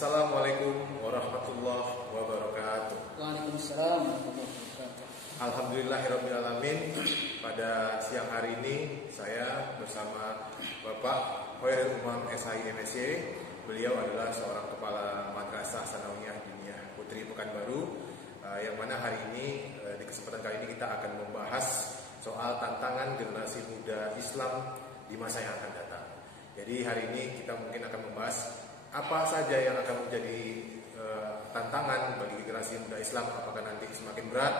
Assalamualaikum warahmatullahi wabarakatuh. Waalaikumsalam warahmatullahi wabarakatuh. Alhamdulillahirrabbilalamin. Pada siang hari ini saya bersama Bapak Hoirul Umam SHI MSy. Beliau adalah seorang kepala Madrasah Sanawiyah Diniyah Putri Pekanbaru, yang mana hari ini di kesempatan kali ini kita akan membahas soal tantangan generasi muda Islam di masa yang akan datang. Jadi hari ini kita mungkin akan membahas apa saja yang akan menjadi tantangan bagi generasi muda Islam, apakah nanti semakin berat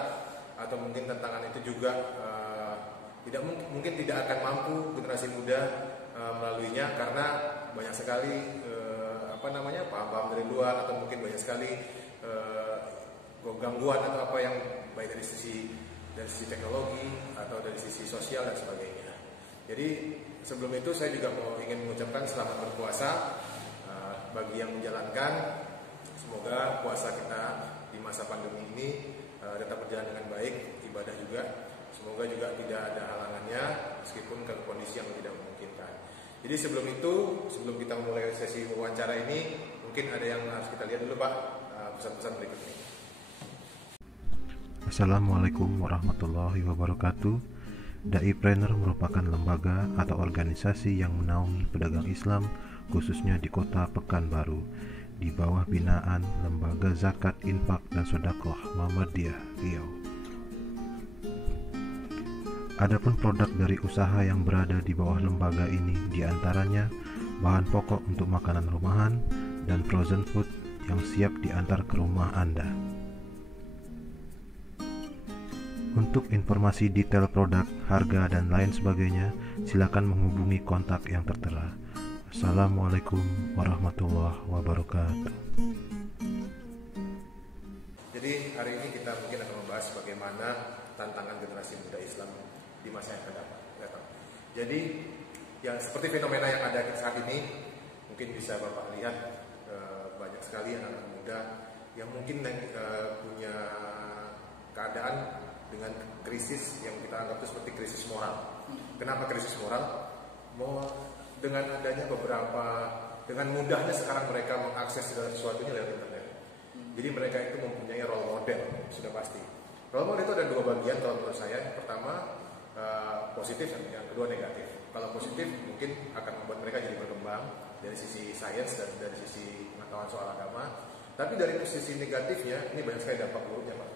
atau mungkin tantangan itu juga mungkin tidak akan mampu generasi muda melaluinya karena banyak sekali paham-paham dari luar atau mungkin banyak sekali gangguan atau apa yang baik dari sisi teknologi atau dari sisi sosial dan sebagainya. Jadi sebelum itu saya juga ingin mengucapkan selamat berpuasa bagi yang menjalankan. Semoga puasa kita di masa pandemi ini tetap berjalan dengan baik, ibadah juga. Semoga juga tidak ada halangannya meskipun ke kondisi yang tidak memungkinkan. Jadi sebelum kita mulai sesi wawancara ini, mungkin ada yang harus kita lihat dulu Pak, pesan-pesan berikut ini. Assalamualaikum warahmatullahi wabarakatuh. Daipreneur merupakan lembaga atau organisasi yang menaungi pedagang Islam khususnya di kota Pekanbaru di bawah binaan Lembaga Zakat, Infak, dan Sedekah Muhammadiyah Riau. Adapun produk dari usaha yang berada di bawah lembaga ini diantaranya bahan pokok untuk makanan rumahan dan frozen food yang siap diantar ke rumah Anda. Untuk informasi detail produk, harga, dan lain sebagainya, silakan menghubungi kontak yang tertera. Assalamualaikum warahmatullahi wabarakatuh. Jadi hari ini kita mungkin akan membahas bagaimana tantangan generasi muda Islam di masa yang akan datang. Jadi yang seperti fenomena yang ada saat ini, mungkin bisa Bapak lihat banyak sekali anak-anak muda yang mungkin punya keadaan dengan krisis yang kita anggap itu seperti krisis moral. Kenapa krisis moral? Dengan adanya dengan mudahnya sekarang mereka mengakses segala sesuatunya lewat internet. Jadi mereka itu mempunyai role model, sudah pasti. Role model itu ada dua bagian kalau menurut saya. Yang pertama positif, yang kedua negatif. Kalau positif mungkin akan membuat mereka jadi berkembang dari sisi sains dan dari sisi pengetahuan soal agama. Tapi dari sisi negatifnya ini banyak sekali dampak buruknya Pak.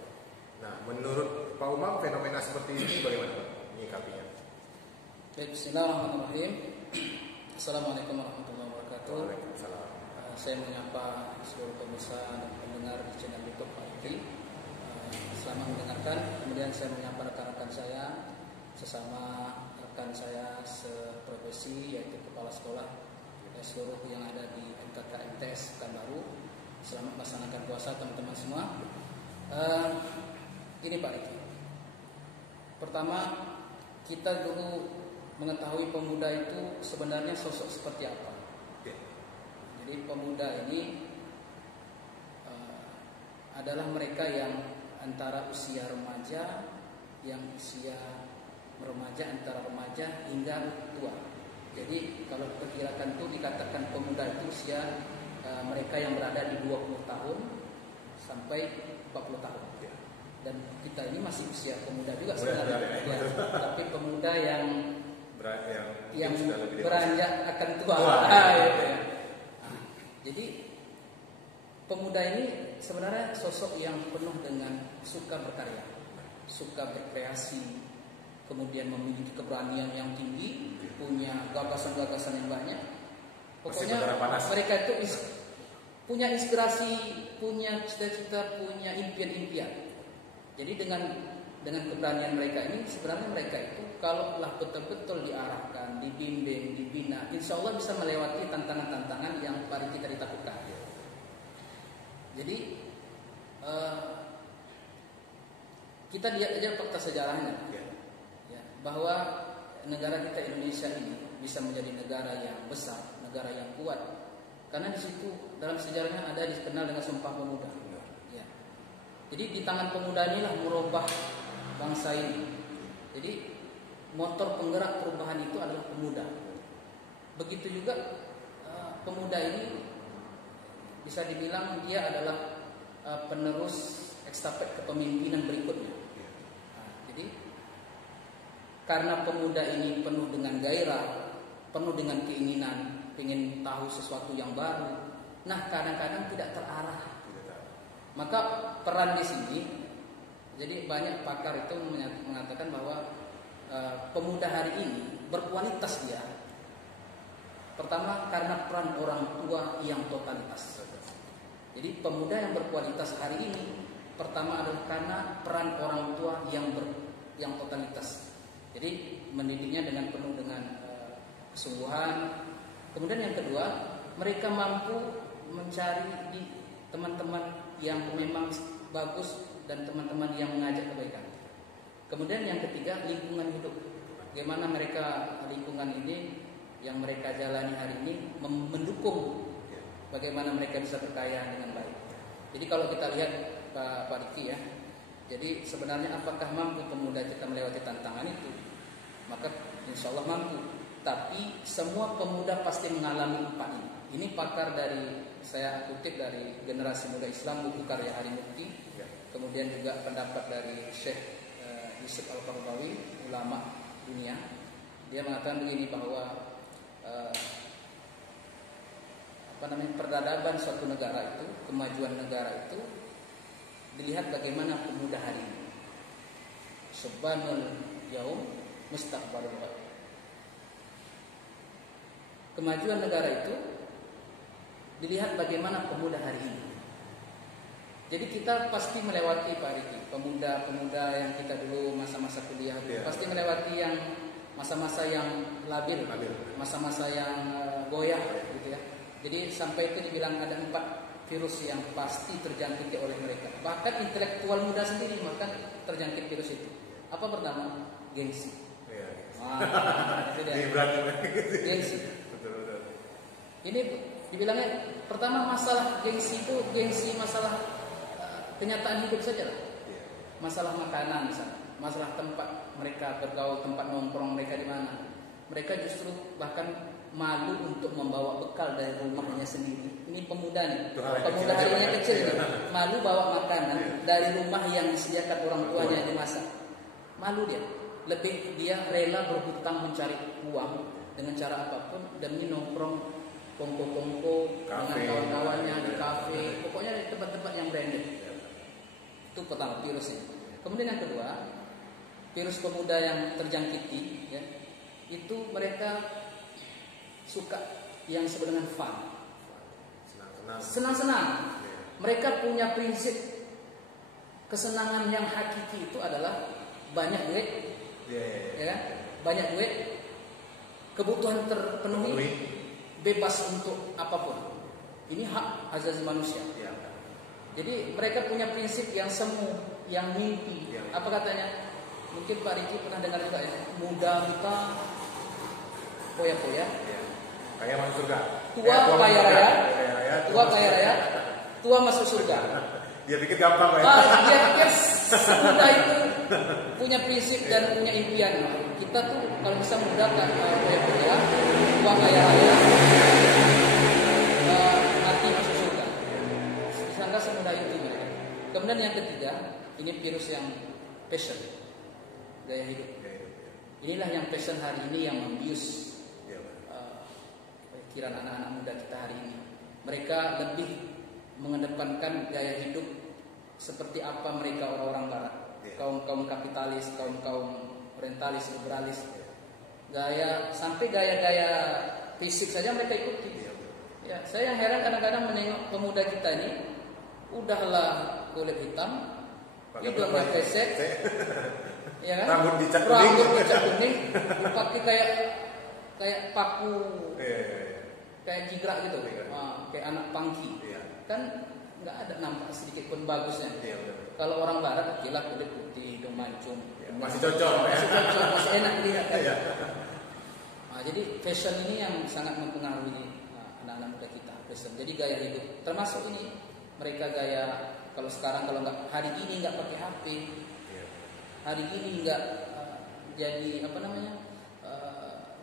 Nah, menurut Pak Umam fenomena seperti ini bagaimana Pak menyikapinya? Baik, bismillahirrahmanirrahim. Assalamualaikum warahmatullahi wabarakatuh. Waalaikumsalam. Saya menyapa seluruh pemirsa dan pendengar di channel YouTube Pak Riki. Selamat mendengarkan. Kemudian saya menyapa rekan-rekan saya, sesama rekan saya seprofesi, yaitu kepala sekolah seluruh yang ada di MKK MTS Pekanbaru. Selamat melaksanakan puasa teman-teman semua. Ini Pak Riki. Pertama, kita dulu mengetahui pemuda itu sebenarnya sosok seperti apa. Jadi pemuda ini adalah mereka yang antara usia remaja, antara remaja hingga tua. Jadi kalau perkirakan itu dikatakan pemuda itu usia mereka yang berada di 20 tahun sampai 40 tahun. Dan kita ini masih usia pemuda juga sebenarnya. Ya, tapi pemuda yang beranjak akan tua. Jadi pemuda ini sebenarnya sosok yang penuh dengan suka berkarya, suka berkreasi, kemudian memiliki keberanian yang tinggi, punya gagasan-gagasan yang banyak. Pokoknya mereka itu punya inspirasi, punya cita-cita, punya impian-impian. Jadi dengan keberanian mereka ini, sebenarnya mereka itu kalau telah betul-betul diarahkan, dibimbing, dibina, insya Allah bisa melewati tantangan-tantangan yang pada kita ditakutkan. Jadi kita lihat aja fakta sejarahnya, ya, bahwa negara kita Indonesia ini bisa menjadi negara yang besar, negara yang kuat, karena di situ dalam sejarahnya ada dikenal dengan Sumpah Pemuda. Ya. Jadi di tangan pemuda inilah merubah bangsa ini. Jadi motor penggerak perubahan itu adalah pemuda. Begitu juga pemuda ini bisa dibilang dia adalah penerus estafet kepemimpinan berikutnya. Nah, jadi karena pemuda ini penuh dengan gairah, penuh dengan keinginan, ingin tahu sesuatu yang baru. Nah, kadang-kadang tidak terarah. Maka peran di sini, jadi banyak pakar itu mengatakan bahwa pemuda hari ini berkualitas dia. Pertama karena peran orang tua yang totalitas. Jadi pemuda yang berkualitas hari ini pertama adalah karena peran orang tua yang totalitas. Jadi mendidiknya dengan penuh dengan kesungguhan. Kemudian yang kedua, mereka mampu mencari di teman-teman yang memang bagus dan teman-teman yang mengajak kebaikan. Kemudian yang ketiga, lingkungan hidup. Bagaimana mereka lingkungan ini yang mereka jalani hari ini mendukung bagaimana mereka bisa berkaya dengan baik. Jadi kalau kita lihat Pak Diki ya, jadi sebenarnya apakah mampu pemuda kita melewati tantangan itu? Maka insya Allah mampu. Tapi semua pemuda pasti mengalami empat ini. Ini pakar dari, saya kutip dari Generasi Muda Islam, buku karya Hari Mukti. Kemudian juga pendapat dari Syekh Yusuf Al-Qaradawi, ulama dunia. Dia mengatakan begini bahwa peradaban suatu negara itu, kemajuan negara itu dilihat bagaimana pemuda hari ini. Subhanul yaum mustaqbalul ghad. Kemajuan negara itu dilihat bagaimana pemuda hari ini. Jadi kita pasti melewati Pak Riki, pemuda-pemuda yang kita dulu masa-masa kuliah pasti melewati yang masa-masa yang labil, masa-masa yang goyah gitu ya. Jadi sampai itu dibilang ada 4 virus yang pasti terjangkiti oleh mereka. Bahkan intelektual muda sendiri bahkan terjangkit virus itu. Apa pertama? Gengsi. Itu dia. Gengsi. Ini dibilangnya pertama masalah gengsi itu masalah kenyataan hidup saja lah. Masalah makanan misalnya, masalah tempat mereka bergaul, tempat nongkrong mereka di mana. Mereka justru bahkan malu untuk membawa bekal dari rumahnya sendiri. Ini pemuda nih, pemuda harinya kecil nih, malu bawa makanan dari rumah yang disediakan orang tuanya yang dimasak. Malu dia, lebih dia rela berhutang mencari uang dengan cara apapun demi nongkrong kongko-kongko dengan kawan-kawannya di kafe, pokoknya di tempat-tempat yang branded. Itu pertama virusnya. Kemudian yang kedua, virus pemuda yang terjangkiti ya, itu mereka suka yang disebut dengan fun, senang-senang. Mereka punya prinsip kesenangan yang hakiki itu adalah banyak duit, ya kan? Banyak duit, kebutuhan terpenuhi, bebas untuk apapun. Ini hak asasi manusia. Jadi mereka punya prinsip yang semu, yang mimpi. Apa katanya? Mungkin Pak Riki pernah dengar juga ya. Muda kita poya-poya, kaya masuk surga. Tua kaya raya, tua kaya raya, tua masuk surga. Dia pikir gampang ya. Dia pikir semudah itu punya prinsip dan punya impian. Kita tuh kalau bisa muda kan poya-poya, tua kaya raya, mati masuk surga. Disangka semudah itu mereka. Kemudian yang ketiga, ini virus yang passion, gaya hidup. Inilah yang passion hari ini yang membius pikiran anak-anak muda kita hari ini. Mereka lebih mengedepankan gaya hidup seperti apa mereka orang-orang barat, kaum-kaum kapitalis, kaum-kaum orientalis, liberalis. Sampai gaya-gaya fisik saja mereka ikuti. Ya, saya yang heran kadang-kadang menengok pemuda kita ini, udahlah kulit hitam, hidungnya kresek, ya kan? Rambut dicak kuning, dipakai kayak paku, kayak jigrak gitu, kayak anak pangki, kan nggak ada nampak sedikit pun bagusnya. Kalau orang barat, gila kulit putih, hidung mancung, masih cocok, masih enak dilihat kan. Jadi fashion ini yang sangat mempengaruhi anak-anak muda kita. Fashion. Jadi gaya hidup, termasuk ini mereka gaya. Kalau sekarang kalau nggak hari ini nggak pakai HP, hari ini nggak jadi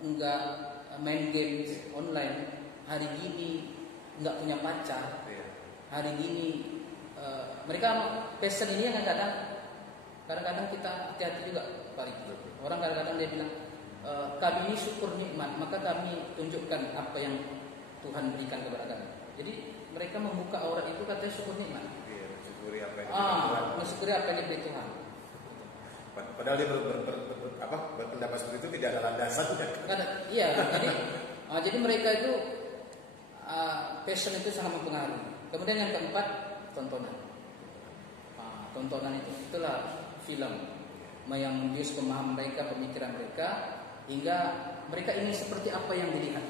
nggak main game online, hari ini nggak punya pacar, Iya. hari ini mereka passion ini yang kadang-kadang kita hati-hati juga Pak Riki. Orang kadang-kadang dia bilang kami ini syukur nikmat, maka kami tunjukkan apa yang Tuhan berikan kepada kami. Jadi mereka membuka aurat itu katanya syukur nikmat. Iya, mensyukuri apa yang diberikan Tuhan. Mensyukuri apa yang diberi Tuhan. Padahal dia berpendapat seperti itu tidak ada landasannya. Iya, jadi mereka itu passion itu sangat mempengaruhi. Kemudian yang keempat, tontonan. Tontonan itulah film yang menjurus pemahaman mereka, pemikiran mereka, hingga mereka ingin seperti apa yang dilihat.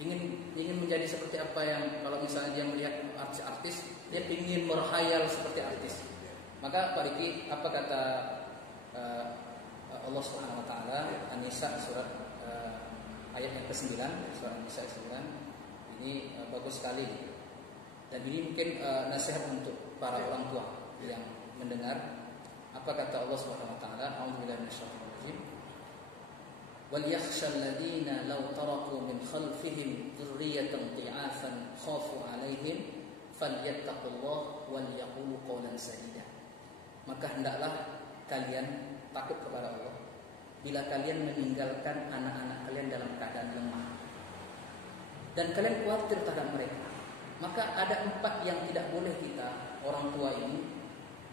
Ingin menjadi seperti apa yang, kalau misalnya dia melihat artis-artis, dia ingin berkhayal seperti artis. Maka Pak Riki, apa kata Allah Subhanahu wa taala, An-Nisa surat ayat yang ke-9, surat An-Nisa 9. Ini bagus sekali. Dan ini mungkin nasihat untuk para orang tua yang mendengar. Apa kata Allah Subhanahu wa taala? A'udzubillahi minasyaitonir rajim. Wal yakhshal ladzina law taraku min khalfihim dzurriyyatan dhi'afan khafu 'alaihim falyattaqullaha wal yaqulu qawlan sadida. Maka hendaklah kalian takut kepada Allah bila kalian meninggalkan anak-anak kalian dalam keadaan lemah dan kalian khawatir terhadap mereka. Maka ada 4 yang tidak boleh kita orang tua ini.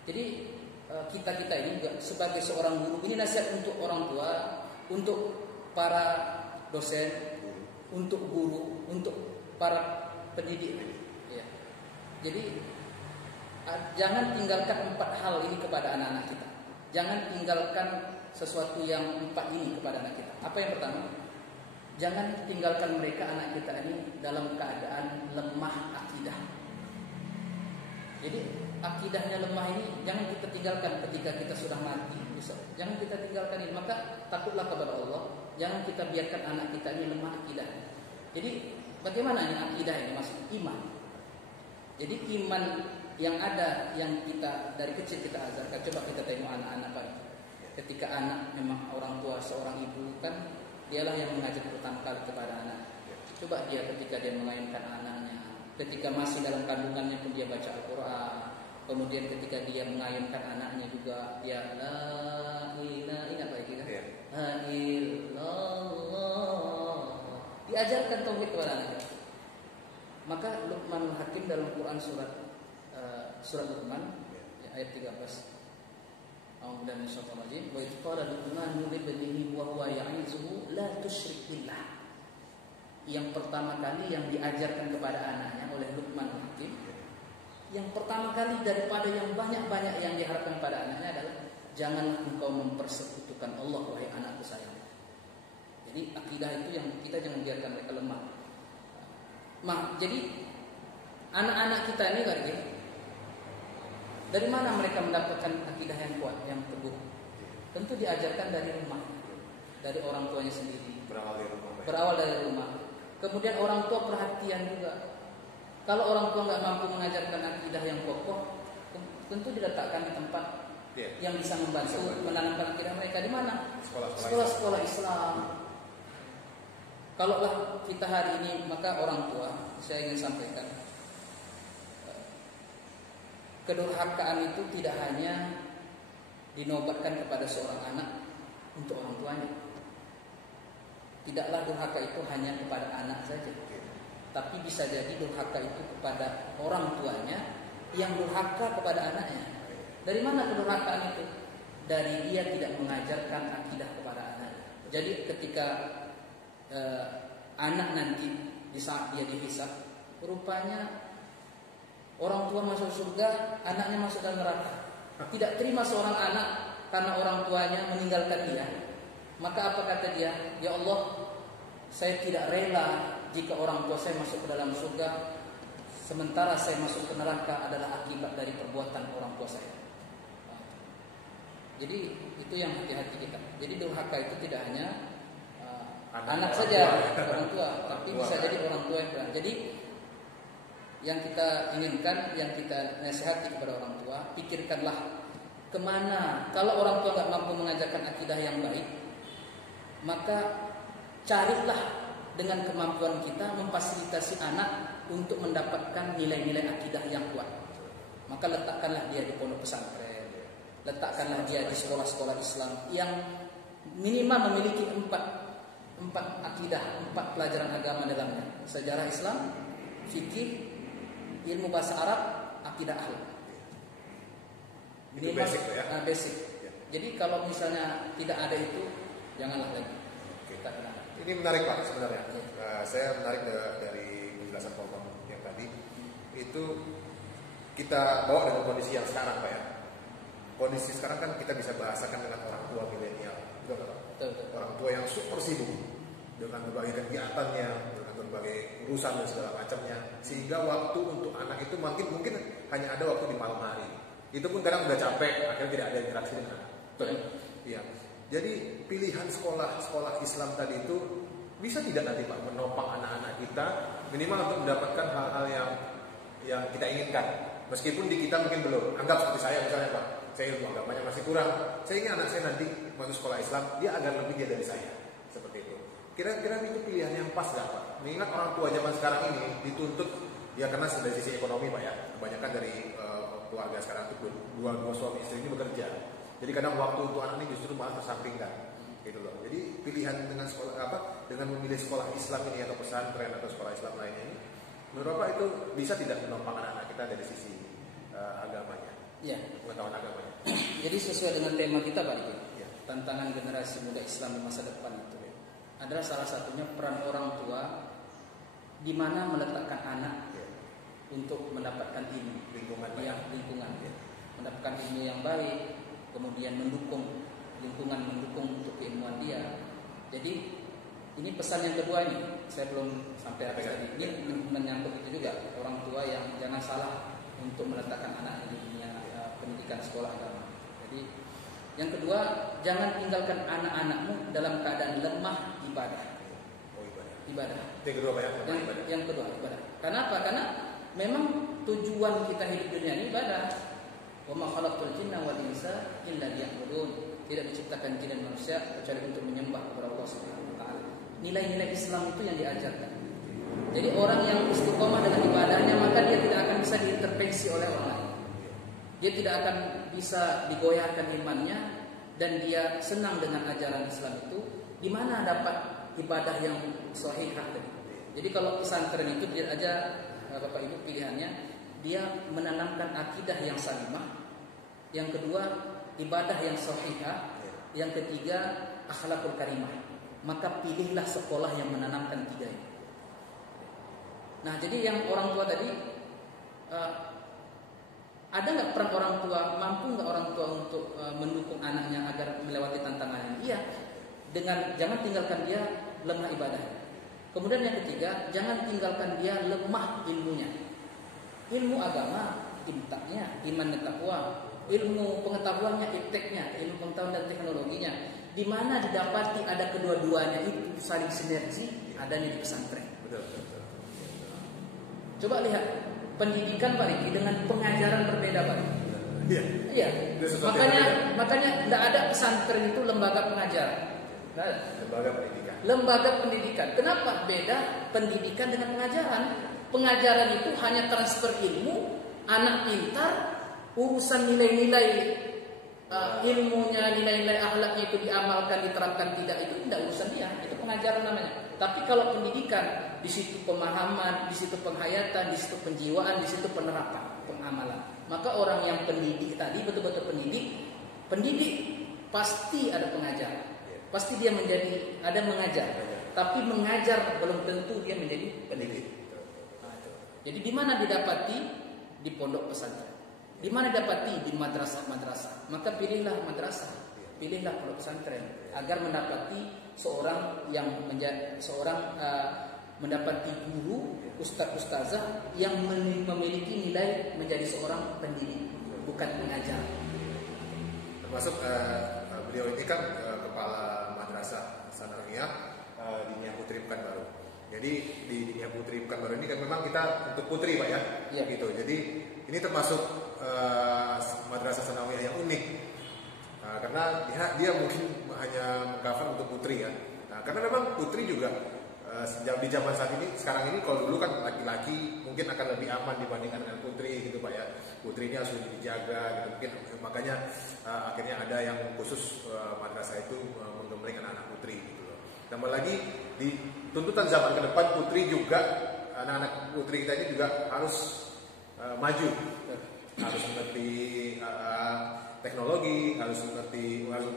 Jadi kita ini juga sebagai seorang guru, ini nasihat untuk orang tua, untuk para dosen, untuk guru, untuk para pendidik. Ya. Jadi jangan tinggalkan 4 hal ini kepada anak-anak kita. Jangan tinggalkan sesuatu yang 4 ini kepada anak kita. Apa yang pertama? Jangan tinggalkan mereka, anak kita ini, dalam keadaan lemah akidah. Jadi akidahnya lemah ini jangan kita tinggalkan ketika kita sudah mati. Jangan kita tinggalkan ini. Maka takutlah kepada Allah. Jangan kita biarkan anak kita ini lemah akidah. Jadi bagaimana ini akidah ini? Maksud iman. Jadi iman yang ada, yang kita dari kecil kita ajarkan. Coba kita tengok anak-anak Pak. Ketika anak memang orang tua, seorang ibu kan, dialah yang mengajar pertama kali kepada anak. Coba dia ketika dia mengayunkan anaknya, ketika masih dalam kandungannya pun dia baca Al-Quran. Kemudian ketika dia mengayunkan anaknya juga, dia la ilaha, ingat lagi kan? La ilallah. Diajarkan tauhid kepada anaknya. Maka Luqman Hakim dalam Quran surat Luqman ayat 13. A'udzu billahi minasyaitonir rajim. Wa idh qala Luqman li ibnihi wa huwa ya'izuhu la tusyrik billah. Yang pertama kali yang diajarkan kepada anaknya oleh Luqman Hakim, yang pertama kali daripada yang banyak-banyak yang diharapkan pada anaknya adalah janganlah engkau mempersekutukan Allah wahai anakku sayang. Jadi akidah itu yang kita jangan biarkan mereka lemah. Jadi anak-anak kita ini lagi, dari mana mereka mendapatkan akidah yang kuat, yang teguh? Tentu diajarkan dari rumah, dari orang tuanya sendiri. Berawal dari rumah. Kemudian orang tua perhatian juga. Kalau orang tua nggak mampu mengajarkan akidah yang kokoh, tentu diletakkan di tempat yang bisa membantu menanamkan akidah mereka. Di mana? Sekolah-sekolah Islam. Kalaulah kita hari ini, maka orang tua, saya ingin sampaikan, kedurhakaan itu tidak hanya dinobatkan kepada seorang anak untuk orang tuanya. Tidaklah durhaka itu hanya kepada anak saja, tapi bisa jadi durhaka itu kepada orang tuanya yang durhaka kepada anaknya. Dari mana kedurhakaan itu? Dari dia tidak mengajarkan akidah kepada anaknya. Jadi ketika anak nanti di saat dia dihisab, rupanya orang tua masuk surga, anaknya masuk dalam neraka. Tidak terima seorang anak karena orang tuanya meninggalkan dia. Maka apa kata dia? Ya Allah, saya tidak rela jika orang tua saya masuk ke dalam surga, sementara saya masuk ke neraka adalah akibat dari perbuatan orang tua saya. Jadi itu yang hati-hati kita. Jadi durhaka itu tidak hanya anak saja, orang tua, tapi bisa jadi orang tua yang berat. Jadi yang kita inginkan, yang kita nasihati kepada orang tua, pikirkanlah kemana. Kalau orang tua nggak mampu mengajarkan akidah yang baik, maka carilah dengan kemampuan kita memfasilitasi anak untuk mendapatkan nilai-nilai akidah yang kuat. Maka letakkanlah dia di pondok pesantren, letakkanlah dia di sekolah-sekolah Islam yang minimal memiliki empat akidah, 4 pelajaran agama dalamnya: sejarah Islam, fikih, ilmu bahasa Arab, akidah akhlak. Itu basic ya? Basic. Ya. Jadi kalau misalnya tidak ada itu, janganlah lagi. Kita kenal. Ini menarik Pak sebenarnya. Saya menarik dari penjelasan Pak yang tadi. Itu kita bawa dengan kondisi yang sekarang Pak ya. Kondisi sekarang kan kita bisa bahasakan dengan orang tua milenial, betul Pak? Betul. Orang tua yang super sibuk dengan berbagai kegiatannya, dengan berbagai urusan dan segala macamnya, sehingga waktu untuk anak itu mungkin hanya ada waktu di malam hari. Itu pun kadang udah capek, akhirnya tidak ada interaksi dengan anak. Betul. Iya. Jadi pilihan sekolah Islam tadi itu bisa tidak nanti Pak menopang anak-anak kita minimal untuk mendapatkan hal-hal yang kita inginkan. Meskipun di kita mungkin belum. Anggap seperti saya misalnya Pak, saya ilmu agamanya masih kurang. Saya ingin anak saya nanti masuk sekolah Islam, dia agar lebih dia dari saya. Seperti itu. Kira-kira itu pilihan yang pas gak Pak? Mengingat orang tua zaman sekarang ini dituntut, ya karena dari sisi ekonomi Pak ya, kebanyakan dari keluarga sekarang itu dua suami istri ini bekerja. Jadi kadang waktu untuk anak ini justru malah tersampingkan, gitu loh. Jadi pilihan dengan dengan memilih sekolah Islam ini atau pesantren atau sekolah Islam lainnya ini, menurut Bapak itu bisa tidak menopang anak-anak kita dari sisi agamanya, Ya. pengetahuan agamanya? Jadi sesuai dengan tema kita Pak Diki, Ya. tantangan generasi muda Islam di masa depan itu adalah salah satunya peran orang tua di mana meletakkan anak untuk mendapatkan ilmu, Lingkungan mendapatkan ilmu yang baik, kemudian mendukung untuk keilmuan dia. Jadi ini pesan yang kedua ini, saya belum sampai habis tadi. Ini menyangkut itu juga, orang tua yang jangan salah untuk meletakkan anak di dunia pendidikan sekolah agama. Jadi yang kedua, jangan tinggalkan anak-anakmu dalam keadaan lemah ibadah. Ibadah. Yang kedua Pak ya? Yang kedua ibadah. Kenapa? Karena memang tujuan kita hidup dunia ini ibadah. Wa ma khalaqtul jinna wal insa illa liya'budun. Tidak diciptakan jin dan manusia kecuali untuk menyembah kepada Allah Subhanahu wa taala. Nilai-nilai Islam itu yang diajarkan. Jadi orang yang istiqomah dengan ibadahnya, maka dia tidak akan bisa diintervensi oleh orang lain. Dia tidak akan bisa digoyahkan imannya, dan dia senang dengan ajaran Islam itu. Di mana dapat ibadah yang sahihah tadi. Jadi kalau pesantren itu dia aja Bapak Ibu pilihannya, dia menanamkan akidah yang salimah. Yang kedua, ibadah yang sahihah. Yang ketiga, akhlakul karimah. Maka pilihlah sekolah yang menanamkan 3 ini. Nah, jadi yang orang tua tadi, ada nggak peran orang tua? Mampu nggak orang tua untuk mendukung anaknya agar melewati tantangan ini? Iya. Dengan jangan tinggalkan dia lemah ibadah. Kemudian yang ketiga, jangan tinggalkan dia lemah ilmunya. Ilmu agama, imtaknya, iman dan takwa. Ilmu pengetahuannya, ipteknya, ilmu pengetahuan dan teknologinya. Di mana didapati ada kedua-duanya itu saling sinergi, adanya di pesantren. Coba lihat pendidikan Pak Riki dengan pengajaran berbeda Pak Riki. Iya. Makanya tidak ada pesantren itu lembaga pengajaran. Lembaga pendidikan. Kenapa beda pendidikan dengan pengajaran? Pengajaran itu hanya transfer ilmu, anak pintar, urusan nilai-nilai ilmunya, nilai-nilai akhlaknya itu diamalkan, diterapkan tidak, itu tidak urusan dia. Itu pengajaran namanya. Tapi kalau pendidikan, di situ pemahaman, di situ penghayatan, di situ penjiwaan, di situ penerapan, pengamalan. Maka orang yang pendidik tadi betul-betul pendidik pasti ada pengajar. Pasti dia ada mengajar, tapi mengajar belum tentu dia menjadi pendidik. Jadi di mana didapati? Di pondok pesantren. Di mana didapati? Di madrasah. Maka pilihlah madrasah, pilihlah pondok pesantren agar mendapati seorang yang mendapati guru, ustazah yang memiliki nilai menjadi seorang pendidik, bukan pengajar. Termasuk beliau ini kan kepala madrasah sanawiyah di Nia Putri Pekanbaru. Jadi di Nia Putri Pekanbaru ini kan memang kita untuk putri Pak ya, gitu. Jadi ini termasuk madrasah sanawiyah yang unik karena dia mungkin hanya mengcover untuk putri ya. Nah, karena memang putri juga di zaman saat ini, sekarang ini kalau dulu kan laki-laki mungkin akan lebih aman dibandingkan dengan putri gitu Pak ya. Putri ini harus lebih dijaga gitu, mungkin makanya akhirnya ada yang khusus madrasah itu menggembleng anak-anak putri gitu loh. Tambah lagi di tuntutan zaman ke depan, putri juga, anak-anak putri kita ini juga harus maju, harus mengerti teknologi, harus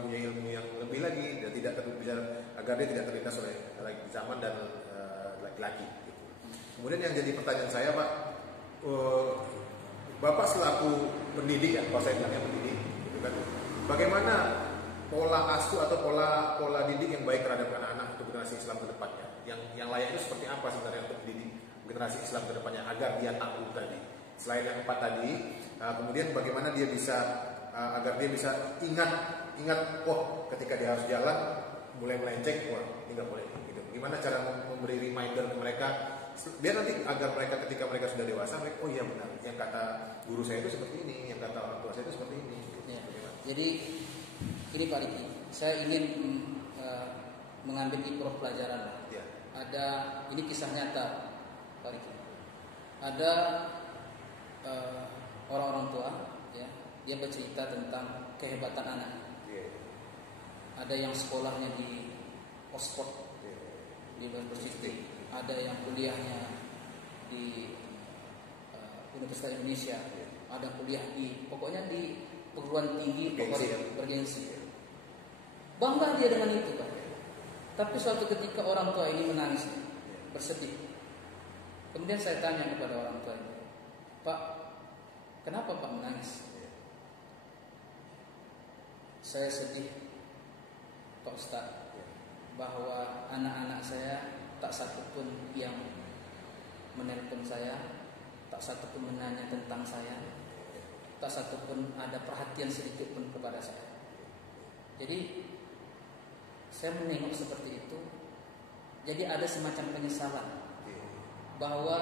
punya ilmu yang lebih lagi, dan tidak agar dia tidak terlindas oleh zaman dan laki-laki. Gitu. Kemudian yang jadi pertanyaan saya Pak, Bapak selaku pendidik ya, kalau saya bilangnya pendidik, gitu kan, bagaimana pola asuh atau pola didik yang baik terhadap anak-anak untuk generasi Islam ke depannya? Yang layak itu seperti apa sebenarnya untuk mendidik generasi Islam ke depannya agar dia tangguh tadi? Selain yang 4 tadi, kemudian bagaimana dia bisa agar dia bisa ingat, oh ketika dia harus jalan mulai melenceng, wah ini nggak boleh gitu. Gimana cara memberi reminder ke mereka biar nanti agar mereka ketika mereka sudah dewasa, mereka, oh iya benar, yang kata guru saya itu seperti ini, yang kata orang tua saya itu seperti ini. Ya. Jadi ini Pak Riki, saya ingin mengambil ibrah pelajaran. Ya. Ada, ini kisah nyata Pak Riki. Ada orang-orang tua, ya, dia bercerita tentang kehebatan anak. Yeah. Ada yang sekolahnya di Oxford, di University, ada yang kuliahnya di Universitas Indonesia, ada kuliah pokoknya di perguruan tinggi bergengsi. Bangga dia dengan itu Pak. Tapi suatu ketika orang tua ini menangis, bersedih. Kemudian saya tanya kepada orang tua ini, Pak, kenapa Pak menangis? Saya sedih Pak Ustaz, bahwa anak-anak saya tak satu pun yang menelpon saya, tak satu pun menanya tentang saya, tak satu pun ada perhatian sedikit pun kepada saya. Jadi saya menengok seperti itu, jadi ada semacam penyesalan bahwa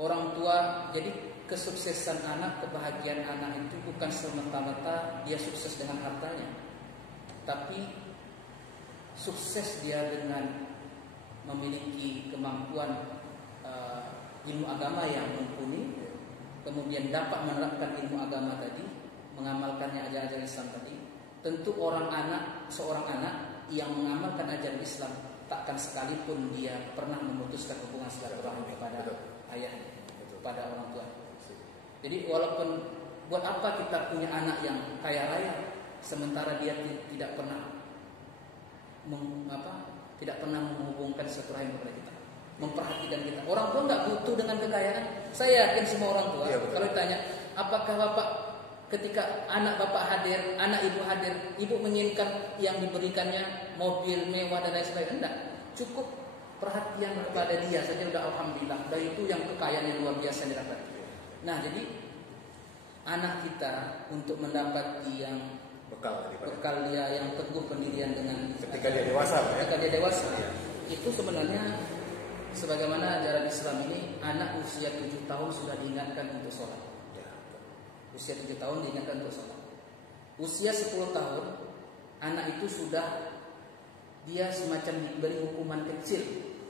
orang tua, jadi kesuksesan anak, kebahagiaan anak itu bukan semata-mata dia sukses dengan hartanya, tapi sukses dia dengan memiliki kemampuan ilmu agama yang mumpuni, kemudian dapat menerapkan ilmu agama tadi, mengamalkannya ajaran Islam tadi. Tentu seorang anak yang mengamalkan ajaran Islam takkan sekalipun dia pernah memutuskan hubungan silaturahmi kepada ayahnya, kepada orang tua. Jadi walaupun buat apa kita punya anak yang kaya raya sementara dia tidak pernah menghubungkan silaturahmi kepada kita, memperhatikan kita. Orang tua nggak butuh dengan kekayaan. Saya yakin semua orang tua kalau ditanya, apakah bapak ketika anak bapak hadir, anak ibu hadir, ibu menginginkan yang diberikannya mobil mewah dan lain sebagainya? Enggak, cukup perhatian kepada dia saja udah alhamdulillah. Dan itu yang kekayaan yang luar biasa didapat. Nah, jadi anak kita untuk mendapat yang bekal dia yang teguh pendirian dengan ketika dia dewasa, itu sebenarnya sebagaimana ajaran Islam ini, anak usia 7 tahun sudah diingatkan untuk sholat. Usia 7 tahun diingatkan untuk sholat. Usia 10 tahun anak itu sudah dia semacam diberi hukuman kecil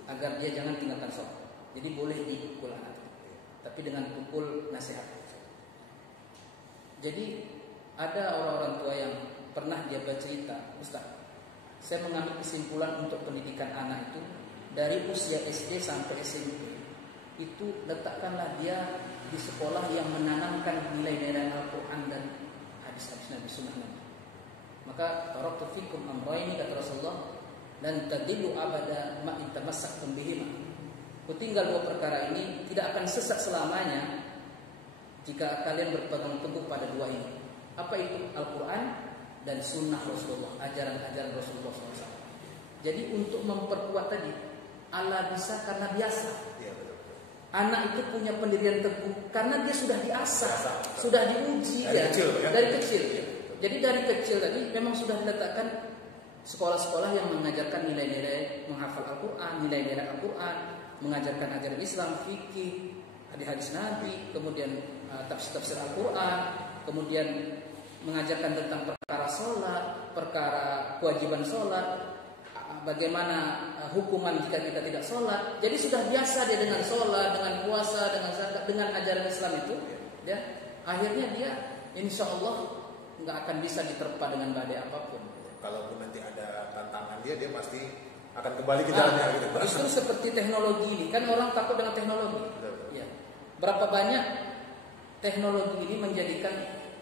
agar dia jangan tinggalkan sholat. Jadi boleh dipukul anak, tapi dengan pukul nasihat. Jadi ada orang-orang tua yang pernah dia bercerita, Ustaz, saya mengambil kesimpulan untuk pendidikan anak itu dari usia SD sampai SMP itu letakkanlah dia di sekolah yang menanamkan nilai-nilai Al-Quran dan hadis-hadis Nabi Sunnah Nabi. Maka taraktu fikum amrayni, kata Rasulullah, dan tadillu abada ma in tamassaktum bihima. Kutinggal 2 perkara ini, tidak akan sesat selamanya jika kalian berpegang teguh pada 2 ini. Apa itu? Al-Quran dan Sunnah Rasulullah, ajaran-ajaran Rasulullah SAW. Jadi untuk memperkuat tadi, Allah bisa karena biasa. Anak itu punya pendirian teguh karena dia sudah diasah, sudah diuji dari kecil. Jadi dari kecil tadi memang sudah diletakkan sekolah-sekolah yang mengajarkan nilai-nilai menghafal Al-Quran, nilai-nilai Al-Quran, mengajarkan ajaran Islam, fikih, hadis-hadis Nabi, kemudian tafsir Al-Quran, kemudian mengajarkan tentang perkara sholat, perkara kewajiban sholat, bagaimana hukuman jika kita tidak sholat. Jadi sudah biasa dia dengan sholat, dengan puasa, dengan zakat, dengan ajaran Islam itu, ya. Akhirnya dia insya Allah nggak akan bisa diterpa dengan badai apapun. Kalaupun nanti ada tantangan dia pasti akan kembali ke jalannya gitu. Justru seperti teknologi ini, kan orang takut dengan teknologi. Ya. Berapa banyak teknologi ini menjadikan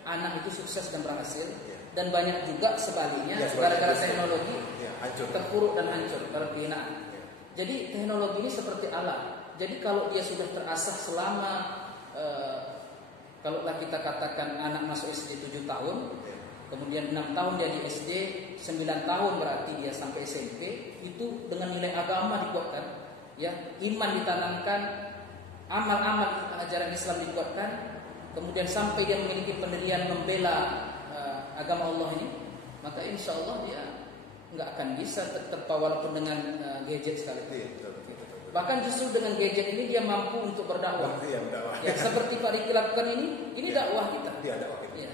anak itu sukses dan berhasil, dan banyak juga sebaliknya gara-gara teknologi hancur, terpuruk dan hancur karena kehinaan. Jadi teknologi ini seperti alat. Jadi kalau dia sudah terasah selama kalau kita katakan anak masuk SD 7 tahun, kemudian 6 tahun dia di SD, 9 tahun berarti dia sampai SMP, itu dengan nilai agama dikuatkan, ya, iman ditanamkan, amal-amal ajaran Islam dikuatkan, kemudian sampai dia memiliki pendirian membela agama Allah ini, maka insya Allah dia nggak akan bisa terterpa walaupun dengan gadget sekalipun. Bahkan justru dengan gadget ini dia mampu untuk berdakwah. Ya, seperti Pak Riki lakukan ini dakwah kita. Ya,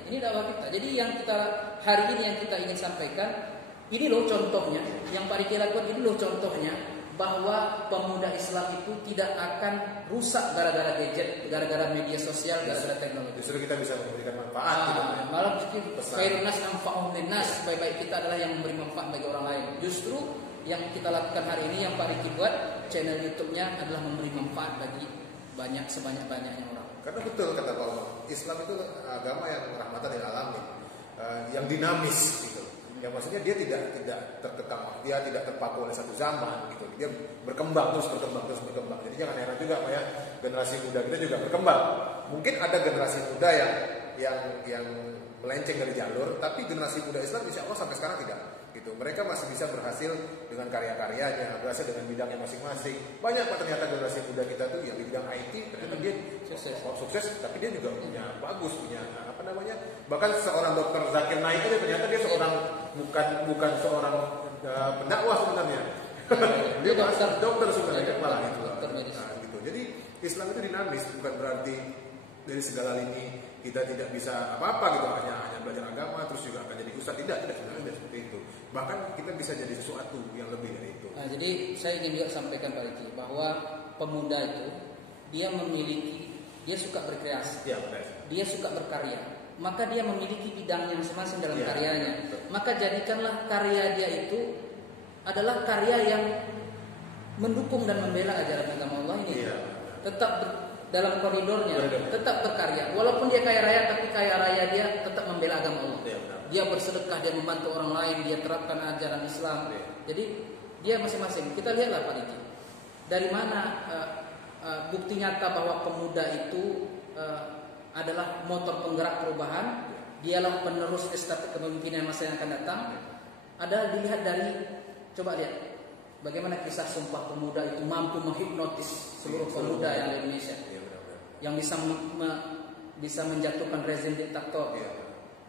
ini dakwah kita. Jadi yang kita hari ini yang kita ingin sampaikan, ini loh contohnya. Yang Pak Riki lakukan ini loh contohnya bahwa pemuda Islam itu tidak akan rusak gara-gara gadget, gara-gara media sosial, gara-gara teknologi. Justru kita bisa memberikan manfaat. Malah khairun nas anfa'uhum linnas, sebaik-baik kita adalah yang memberi manfaat bagi orang lain. Justru yang kita lakukan hari ini, yang Pak Riki buat channel YouTube-nya adalah memberi manfaat bagi sebanyak-banyaknya orang. Karena betul kata Pak Umar, Islam itu agama yang rahmatan lil alamin, yang dinamis gitu. Yang maksudnya dia tidak terkekang, dia tidak terpaku oleh satu zaman gitu. Dia berkembang terus. Jadi jangan heran juga Pak ya, generasi muda kita juga berkembang. Mungkin ada generasi muda yang melenceng dari jalur, tapi generasi muda Islam insya Allah sampai sekarang tidak. Gitu. Mereka masih bisa berhasil dengan karya-karyanya, berhasil dengan bidangnya masing-masing. Banyak Pak ternyata generasi muda kita tuh yang di bidang IT ternyata dia sukses, tapi dia juga punya bahkan seorang dokter Zakir Naik aja ternyata dia seorang bukan seorang pendakwah sebenarnya. Dia dokter sebenarnya malah gitu. Gitu. Jadi Islam itu dinamis, bukan berarti dari segala lini kita tidak bisa apa-apa gitu, hanya belajar agama terus juga akan jadi ustadz, tidak sebenarnya seperti itu. Bahkan kita bisa jadi sesuatu yang lebih dari itu. Nah, jadi saya ingin juga sampaikan Pak Riki bahwa pemuda itu dia suka berkreasi, dia suka berkarya, maka dia memiliki bidangnya masing-masing dalam karyanya. Betul. Maka jadikanlah karya dia itu adalah karya yang mendukung dan membela ajaran agama Allah ini. Tetap dalam koridornya, tetap berkarya. Walaupun dia kaya raya, tapi kaya raya dia tetap membela agama Allah. Dia bersedekah, dia membantu orang lain, dia terapkan ajaran Islam. Jadi dia masing-masing. Kita lihatlah Pak Riki, dari mana bukti nyata bahwa pemuda itu adalah motor penggerak perubahan, dialah penerus estafet kepemimpinan masa yang akan datang. Ada dilihat dari, coba lihat bagaimana kisah Sumpah Pemuda itu mampu menghipnotis seluruh pemuda yang ada di Indonesia, yang bisa menjatuhkan rezim diktator.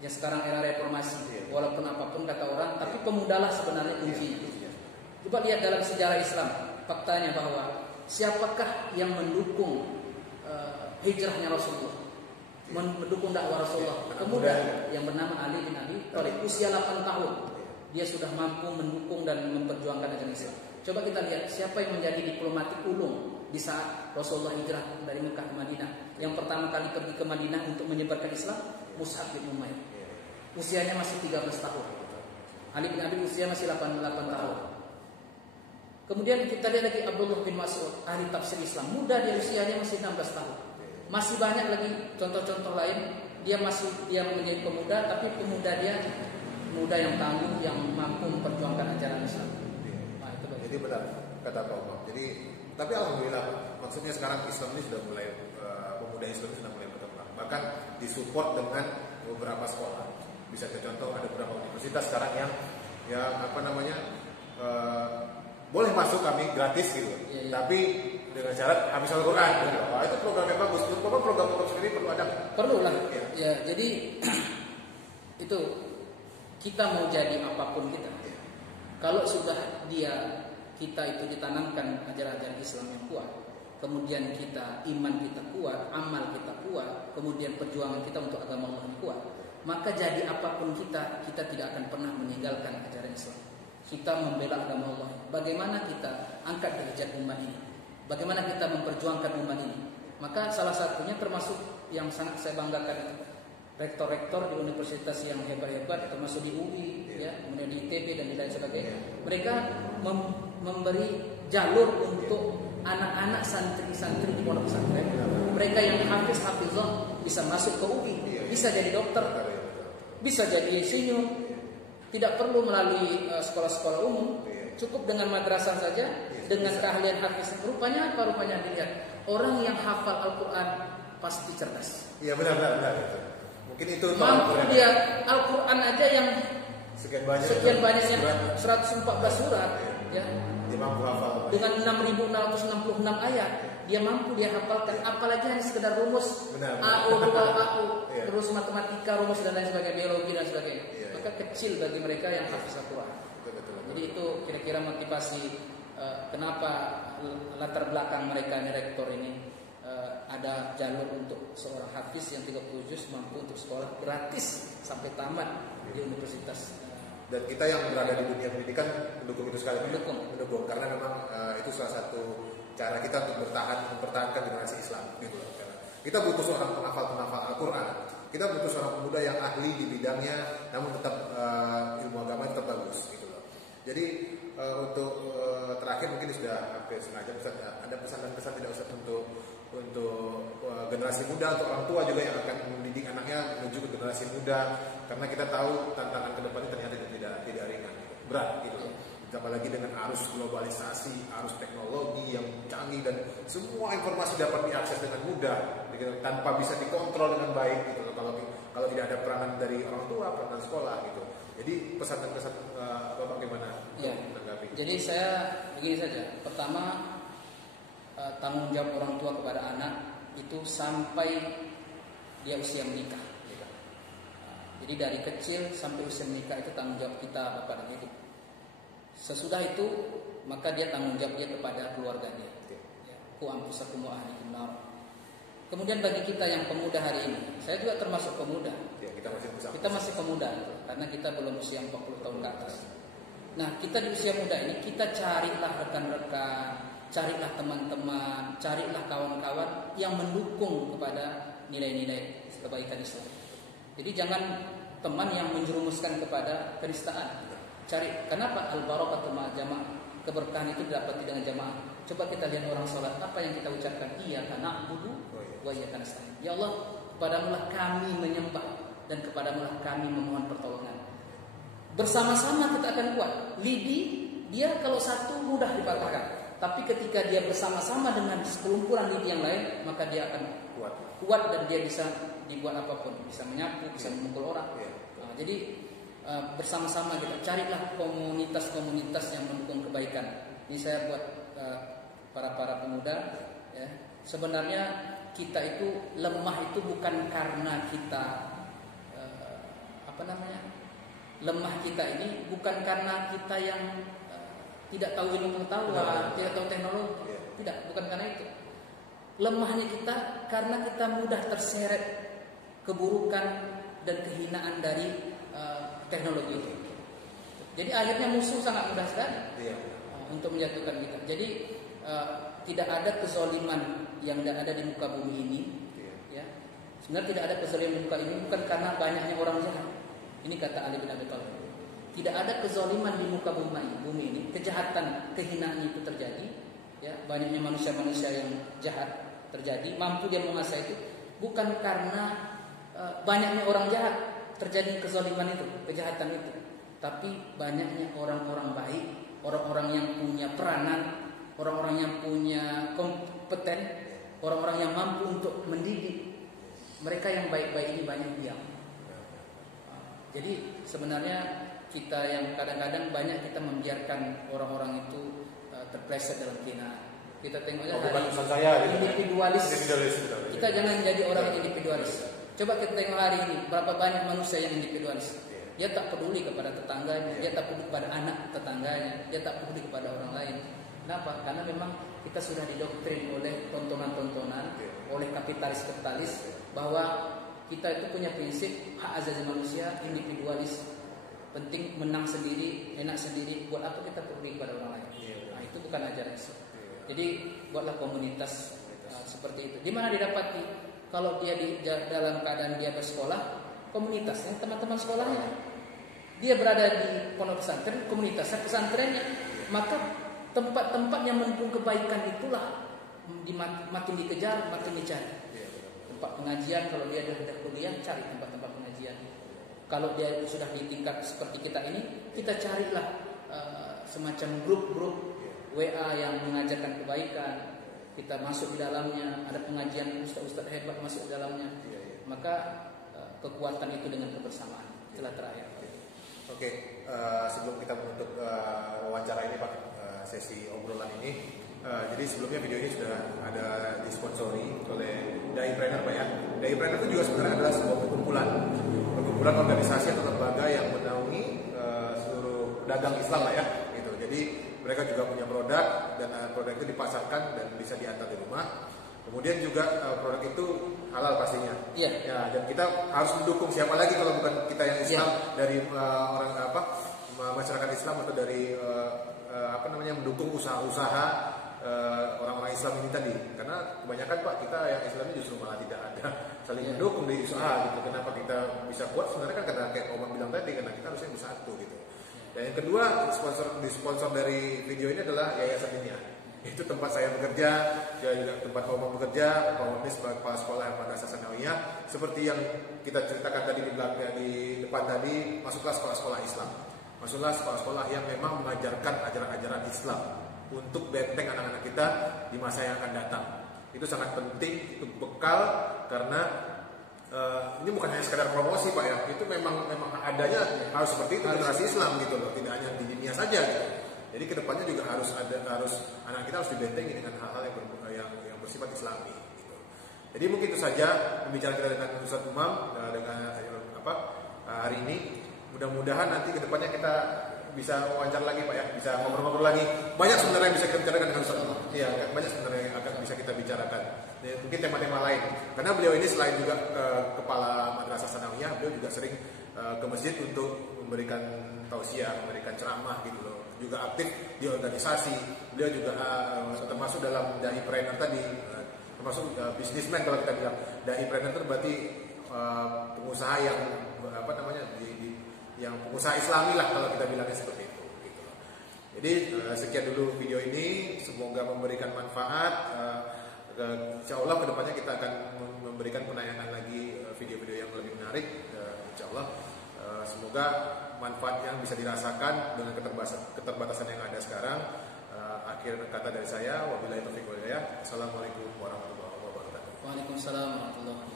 Yang sekarang era reformasi, walaupun apapun kata orang, tapi pemudalah sebenarnya kunci. Coba lihat dalam sejarah Islam, faktanya bahwa siapakah yang mendukung hijrahnya Rasulullah, mendukung dakwah Rasulullah? Pemuda yang bernama Ali bin Abi Thalib, usia 8 tahun dia sudah mampu mendukung dan memperjuangkan ajaran Islam. Coba kita lihat siapa yang menjadi diplomatik ulung di saat Rasulullah hijrah dari Mekah ke Madinah. Yang pertama kali pergi ke Madinah untuk menyebarkan Islam, Mus'ab bin Umair. Usianya masih 13 tahun. Ali bin Abi usia masih 8 tahun. Kemudian kita lihat lagi Abdullah bin Mas'ud, ahli tafsir Islam, muda, dia usianya masih 16 tahun. Masih banyak lagi contoh-contoh lain. Dia menjadi pemuda, tapi pemuda yang tangguh, yang mampu memperjuangkan ajaran Islam. Nah, itu bagus. Jadi benar kata Pak Umar. Tapi alhamdulillah, maksudnya sekarang Islam ini sudah mulai, pemuda Islam ini sudah mulai berkembang. Bahkan disupport dengan beberapa sekolah. Bisa contoh ada beberapa universitas sekarang yang boleh masuk kami gratis gitu. Tapi dengan syarat habis Al-Quran. Itu program yang bagus. Program sendiri perlu ada. Perlu lah. Ya, jadi itu kita mau jadi apapun kita. Kalau sudah kita itu ditanamkan ajaran-ajaran Islam yang kuat, kemudian iman kita kuat, amal kita kuat, kemudian perjuangan kita untuk agama Allah kuat, maka jadi apapun kita tidak akan pernah meninggalkan ajaran Islam. kita membela agama Allah, bagaimana kita angkat derajat umat ini, bagaimana kita memperjuangkan umat ini. Maka salah satunya termasuk yang sangat saya banggakan itu rektor-rektor di universitas yang hebat-hebat, termasuk di UI, ya, kemudian di ITB dan di lain sebagainya. Mereka memberi jalur untuk anak-anak santri-santri di pondok pesantren. Mereka yang hafizah bisa masuk ke UI, bisa jadi dokter, bisa jadi insinyur, tidak perlu melalui sekolah-sekolah umum, cukup dengan madrasah saja, dengan keahlian hafiz. Rupanya apa? Rupanya dilihat orang yang hafal Al-Quran pasti cerdas. Iya, benar. Mungkin itu mampu dia Al-Quran aja yang sekian banyaknya 114 surat, ya. Dia mampu hafal dengan 6.666 ayat, dia mampu dia hafalkan. Apalagi hanya sekedar rumus AO 2AO, terus matematika, rumus dan lain sebagainya, biologi dan sebagainya. Maka kecil bagi mereka yang hafiz Al-Quran. Jadi itu kira-kira motivasi kenapa latar belakang mereka ini rektor ini ada jalur untuk seorang hafiz yang 30 juz mampu untuk sekolah gratis sampai tamat di universitas. Dan kita yang berada di dunia pendidikan mendukung itu sekali. Mendukung karena memang itu salah satu cara kita untuk mempertahankan generasi Islam gitu loh. Karena kita butuh seorang penghafal Al-Quran. Kita butuh seorang pemuda yang ahli di bidangnya, namun tetap ilmu agama tetap bagus gitu loh. Jadi untuk terakhir mungkin sudah hampir setengah jam, Ustaz, ada pesan dan kesan tidak Ustaz untuk generasi muda, untuk orang tua juga yang akan mendidik anaknya menuju ke generasi muda, karena kita tahu tantangan ke depan ternyata tidak ringan, berat gitu loh. Apalagi dengan arus globalisasi, arus teknologi yang canggih dan semua informasi dapat diakses dengan mudah gitu, tanpa bisa dikontrol dengan baik gitu loh. Kalau tidak ada peranan dari orang tua, peranan sekolah gitu. Jadi pesan dan kesan Bapak gimana? Ya. Menanggapi? Jadi saya begini saja. Pertama, tanggung jawab orang tua kepada anak itu sampai dia usia menikah. Jadi dari kecil sampai usia menikah itu tanggung jawab kita bapak dan ibu. Sesudah itu maka dia tanggung jawab dia kepada keluarga dia. Ku ampusakum wa ahlikum nar. Kemudian bagi kita yang pemuda hari ini, saya juga termasuk pemuda. Ya, kita masih pemuda karena kita belum usia 40 tahun ke atas. Nah, kita di usia muda ini kita carilah rekan-rekan, carilah teman-teman, carilah kawan-kawan yang mendukung kepada nilai-nilai kebaikan Islam. Jadi jangan teman yang menjerumuskan kepada penistaan. Cari, kenapa al-barakatu ma'al jamaah? Keberkahan itu didapati dengan jamaah. Coba kita lihat orang sholat, apa yang kita ucapkan? Iyyaka na'budu wa iyyaka nasta'in. Ya Allah, kepadamu-lah kami menyembah dan kepadamu-lah kami memohon pertolongan. Bersama-sama kita akan kuat. Lidi, dia kalau satu mudah dipatahkan. Tapi ketika dia bersama-sama dengan sekelumpuran lidi yang lain, maka dia akan kuat dan dia bisa dibuat apapun, bisa menyapu, bisa memukul orang. Nah, jadi bersama-sama kita carilah komunitas-komunitas yang mendukung kebaikan. Ini saya buat para pemuda. Ya. Sebenarnya kita itu lemah itu bukan karena kita lemah kita ini bukan karena kita yang tidak tahu ilmu pengetahuan, tidak tahu teknologi, tidak, bukan karena itu. Lemahnya kita karena kita mudah terseret keburukan dan kehinaan dari teknologi itu. Jadi akhirnya musuh sangat mudah sekali untuk menjatuhkan kita. Jadi tidak ada kezaliman yang ada di muka bumi ini. Ya. Sebenarnya tidak ada kezaliman di muka ini bukan karena banyaknya orang jahat. Ini kata Ali bin Abi Thalib. Tidak ada kezaliman di muka bumi ini, kejahatan, kehinaan itu terjadi. Ya, banyaknya manusia-manusia yang jahat terjadi, mampu dia menguasai itu, bukan karena banyaknya orang jahat terjadi kezaliman itu, kejahatan itu, tapi banyaknya orang-orang baik, orang-orang yang punya peranan, orang-orang yang punya kompeten, orang-orang yang mampu untuk mendidik. Mereka yang baik-baik ini banyak diam. Jadi sebenarnya kita yang kadang-kadang banyak kita membiarkan orang-orang itu terpleset dalam kehinaan. Kita tengok aja individualis. Kita jangan jadi orang individualis. Coba kita tengok hari ini berapa banyak manusia yang individualis. Dia tak peduli kepada tetangganya, dia tak peduli kepada anak tetangganya, dia tak peduli kepada orang lain. Kenapa? Karena memang kita sudah didoktrin oleh tontonan-tontonan, oleh kapitalis-kapitalis bahwa kita itu punya prinsip hak asasi manusia individualis. penting menang sendiri, enak sendiri. Buat apa kita peduli pada orang lain? Nah, itu bukan ajaran Islam. Jadi buatlah komunitas seperti itu. Di mana didapati kalau dia dalam keadaan dia bersekolah, komunitasnya teman-teman sekolahnya. Dia berada di pondok pesantren, komunitasnya pesantrennya. Maka tempat-tempat yang mendukung kebaikan itulah makin dikejar, makin dicari. Tempat pengajian, kalau dia sudah kuliah, cari tempat-tempat pengajian. Kalau dia sudah di tingkat seperti kita ini, kita carilah semacam grup-grup WA yang mengajarkan kebaikan. Kita masuk di dalamnya, ada pengajian ustaz-ustaz hebat masuk di dalamnya. Maka kekuatan itu dengan kebersamaan. Itulah terakhir. Oke, sebelum kita menutup wawancara ini Pak, sesi obrolan ini, jadi sebelumnya video ini sudah ada disponsori oleh Daipreneur Pak ya. Daipreneur itu juga sebenarnya adalah sebuah perkumpulan organisasi atau lembaga yang menaungi seluruh pedagang Islam lah ya, gitu. Jadi mereka juga punya produk dan produk itu dipasarkan dan bisa diantar di rumah. Kemudian juga produk itu halal pastinya. Iya. Ya, dan kita harus mendukung siapa lagi kalau bukan kita yang Islam, dari orang masyarakat Islam atau dari mendukung usaha-usaha orang-orang Islam ini tadi. Karena kebanyakan Pak kita yang Islamnya justru malah tidak ada saling mendukung di usaha gitu. Kenapa kita bisa kuat sebenarnya kan karena kayak Omar bilang tadi, karena kita harusnya bersatu gitu. Dan yang kedua, sponsor dari video ini adalah Yayasan Dunia. Itu tempat saya bekerja, juga tempat Pak Omar bekerja, Pak Omar ini sebagai kepala sekolah yang Madrasah Sanawiyah. Seperti yang kita ceritakan tadi di depan tadi, masuklah sekolah-sekolah Islam. Masuklah sekolah-sekolah yang memang mengajarkan ajaran-ajaran Islam untuk benteng anak-anak kita di masa yang akan datang. Itu sangat penting, itu bekal, karena ini bukan hanya sekedar promosi Pak ya, itu memang adanya harus seperti itu generasi Islam gitu loh, tidak hanya di dunia saja gitu. Jadi kedepannya juga harus anak kita harus dibentengi dengan hal-hal yang bersifat Islami gitu. Jadi mungkin itu saja pembicaraan kita dengan Ustaz Umam dengan hari ini. Mudah-mudahan nanti kedepannya kita bisa wawancara lagi Pak ya, bisa ngobrol-ngobrol lagi. Banyak sebenarnya yang bisa kita bicarakan dengan Ustaz Umam. Iya, banyak sebenarnya yang akan bisa kita bicarakan. Mungkin tema-tema lain. Karena beliau ini selain juga kepala Madrasah Sanawiyah, beliau juga sering ke masjid untuk memberikan tausiah, memberikan ceramah gitu loh. Juga aktif di organisasi. Beliau juga termasuk dalam Daipreneur tadi, termasuk bisnismen kalau kita bilang. Daipreneur itu berarti pengusaha yang yang pengusaha Islami lah kalau kita bilangnya seperti itu. Gitu. Jadi sekian dulu video ini, semoga memberikan manfaat. Insya Allah kedepannya kita akan memberikan penayangan lagi video-video yang lebih menarik. Insya Allah semoga manfaat yang bisa dirasakan dengan keterbatasan yang ada sekarang. Akhir kata dari saya, wabillahi taufiq wal hidayah. Assalamualaikum warahmatullahi wabarakatuh. Waalaikumsalam warahmatullahi wabarakatuh.